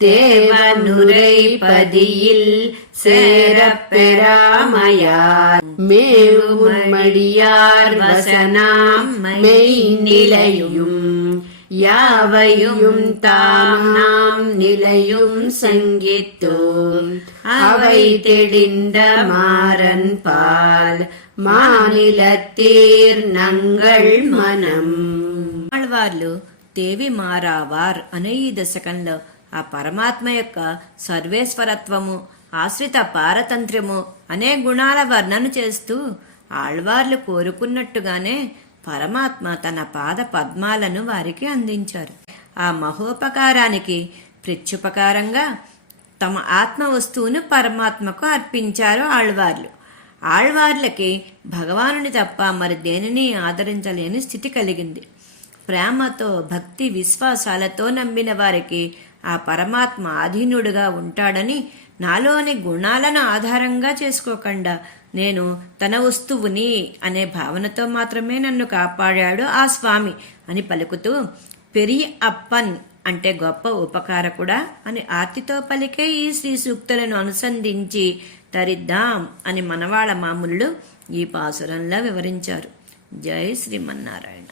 தேவனுரை பதியில் சேரப் பெறாமையார் மேவுமடியார் வசனாம் மெய் நிலையும் யாவையும் தாம் நாம் நிலையும் சங்கித்தோம் அவை தெளிந்த மாறன் பால் మానిలతీర్ నంగళ్ మనం. ఆళ్వార్లు దేవి మారావార్ అనే ఈ దశకంలో ఆ పరమాత్మ యొక్క సర్వేశ్వరత్వము, ఆశ్రిత పారతంత్ర్యము అనే గుణాల వర్ణన చేస్తూ ఆళ్వార్లు కోరుకున్నట్టుగానే పరమాత్మ తన పాద పద్మాలను వారికి అందించారు. ఆ మహోపకారానికి ప్రత్యుపకారంగా తమ ఆత్మ వస్తువును పరమాత్మకు అర్పించారు ఆళ్వార్లు. ఆళ్వార్లకి భగవానుని తప్ప మరి దేనిని ఆదరించలేని స్థితి కలిగింది. ప్రేమతో భక్తి విశ్వాసాలతో నమ్మిన వారికి ఆ పరమాత్మ ఆధీనుడుగా ఉంటాడని, నాలోని గుణాలను ఆధారంగా చేసుకోకుండా నేను తన వస్తువుని అనే భావనతో మాత్రమే నన్ను కాపాడాడు ఆ స్వామి అని పలుకుతూ పెరియ అప్పన్ అంటే గొప్ప ఉపకారకుడా అని ఆర్తితో పలికే ఈ శ్రీ సూక్తులను అనుసంధించి తరిద్దాం అని మనవాళ్ళ మామూళ్ళు ఈ పాసురంలో వివరించారు. జై శ్రీమన్నారాయణ.